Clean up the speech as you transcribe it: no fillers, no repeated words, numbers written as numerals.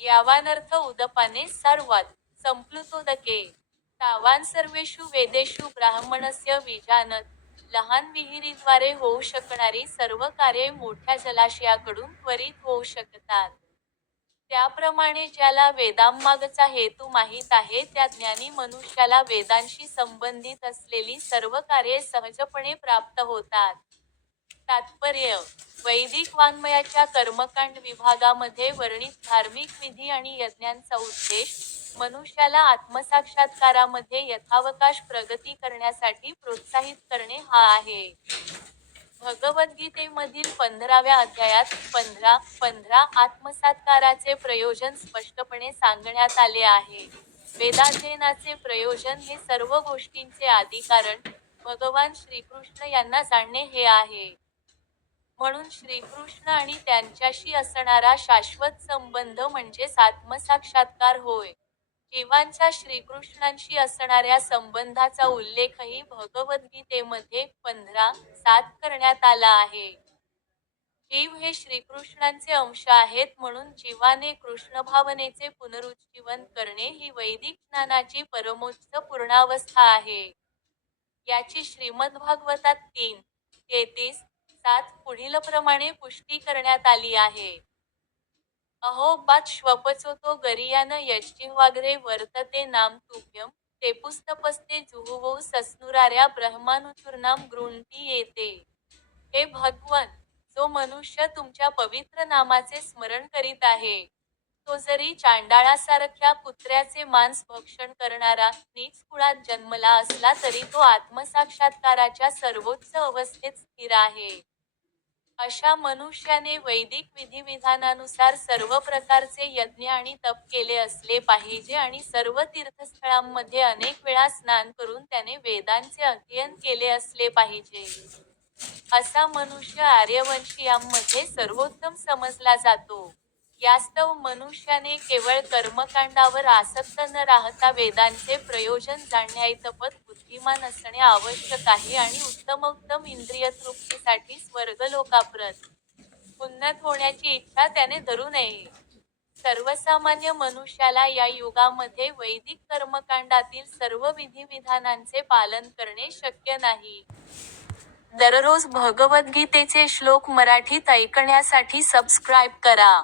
यावानर्थ उदपाने सर्वात संप्लुतोदके तावान सर्वेषु वेदेषु ब्राह्मणस्य विजानत. लहान विहिरीद्वारे होऊ शकणारी सर्व कार्ये मोठ्या जलाशयाकडून त्वरित होऊ शकतात. त्याप्रमाणे ज्याला वेदांमागचा हेतू माहीत आहे त्या ज्ञानी मनुष्याला वेदांशी संबंधित असलेली सर्व कार्ये सहजपणे प्राप्त होतात. तात्पर्य: वैदिक वाङ्मयाच्या कर्मकांड विभागामध्ये वर्णित धार्मिक विधी आणि यज्ञांचा उद्देश, मनुष्याला आत्मसाक्षात्कारामध्ये यथावकाश प्रगती करण्यासाठी प्रोत्साहित करणे हा आहे. भगवद्गीतेमधील 15व्या अध्यायात 15 आत्मसात्काराचे प्रयोजन स्पष्टपणे सांगण्यात आले आहे. वेदाध्ययनाचे प्रयोजन हे सर्व गोष्टींचे आदिकारण, भगवान श्रीकृष्ण यांना जाणणे हे आहे. म्हणून श्रीकृष्ण आणि त्यांच्याशी असणारा शाश्वत संबंध म्हणजेच आत्मसाक्षात्कार होय. जीवांचा श्रीकृष्णांशी असणाऱ्या संबंधाचा उल्लेखही भगवद्गीतेमध्ये 15:7 करण्यात आला आहे. जीव हे श्रीकृष्णांचे अंश आहेत म्हणून जीवाने कृष्णभावनेचे पुनरुज्जीवन करणे ही वैदिक ज्ञानाची परमोच्च पूर्णावस्था आहे. याची श्रीमद्भागवतात 3:33-7 पुढीलप्रमाणे पुष्टी करण्यात आली आहे. अहो पाच श्वपचोतो गरियान यज्जिह्वाग्रे वर्तते नाम तुभ्यं, तेपुस्तपस्ते जुहुवो सस्नुरार्या ब्रह्मानुचूर्णाम गृह्णती येते. हे भगवन, जो मनुष्य तुमच्या पवित्र नामाचे स्मरण करीत आहे, तो जरी चांडाळासारख्या कुत्र्याचे मांस भक्षण करणारा, नीच कुळात जन्मला असला तरी तो आत्मसाक्षात्काराच्या सर्वोच्च अवस्थेत स्थिर आहे. अशा मनुष्याने वैदिक विधिविधानानुसार सर्व प्रकारचे यज्ञ आणि तप केले असले पाहिजे आणि सर्व तीर्थस्थळांमध्ये अनेक वेळा स्नान करून त्याने वेदांचे अध्ययन केले असले पाहिजे. असा मनुष्य आर्यवंशीयांमध्ये सर्वोत्तम समजला जातो. यास्तव मनुष्याने केवळ कर्मकांडावर आसक्त न राहता वेदांचे प्रयोजन जाणण्याइतपत बुद्धिमान असणे आवश्यक आहे आणि उत्तमोत्तम इंद्रियतृप्तीसाठी स्वर्गलोकाप्रत उन्नत होण्याची इच्छा त्याने धरू नये. सर्वसामान्य मनुष्याला या युगामध्ये वैदिक कर्मकांडातील सर्व विधिविधानांचे पालन करणे शक्य नाही. दररोज भगवद्गीतेचे श्लोक मराठीत ऐकण्यासाठी सबस्क्राईब करा.